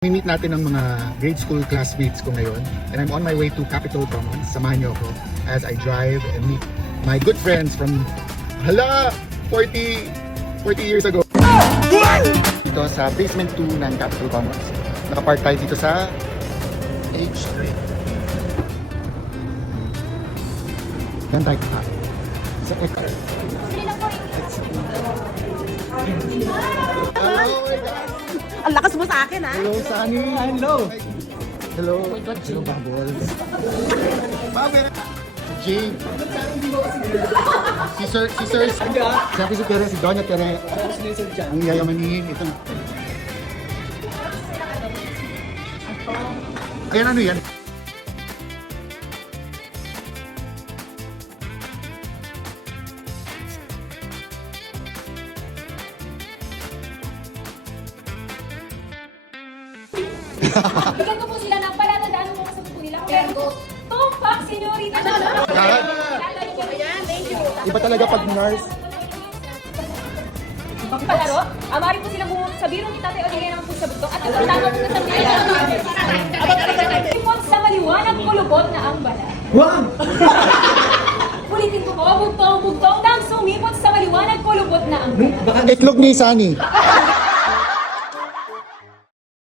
Mi-meet natin ang mga grade school classmates ko ngayon, and I'm on my way to Capitol Commons. Samahan niyo ako as I drive and meet my good friends from 40 years ago. Dito sa basement 2 ng Capitol Commons. Nakapark tayo dito sa H Street. Yan tayo ka. Sa Eka. Hello, my God! Ang lakas mo sa akin, ha? Hello, Sunny! Hello! Hello! Oh my God, hello, Bubbles! Bubbles! Jane! Si Sir, sabi si Tere, si Doña Tere. Ang yayamanin, ito. Ayan, ano yan? Bigyan ko po sila ng palatandaan mo sa po nila. Pero, tumpak, senyorita. Thank you. Iba talaga pag nurse. Palaro, amari po silang bumunod sa biro ni Tatay Odilena ng pusa bugtong at ipagtama po sa nila. Ipon sa maliwanag kulubot na ang balat. Wow! Ulitin ko po, bugtong, nang sumipot sa maliwanag kulubot na ang balat. Itlog ni Sunny.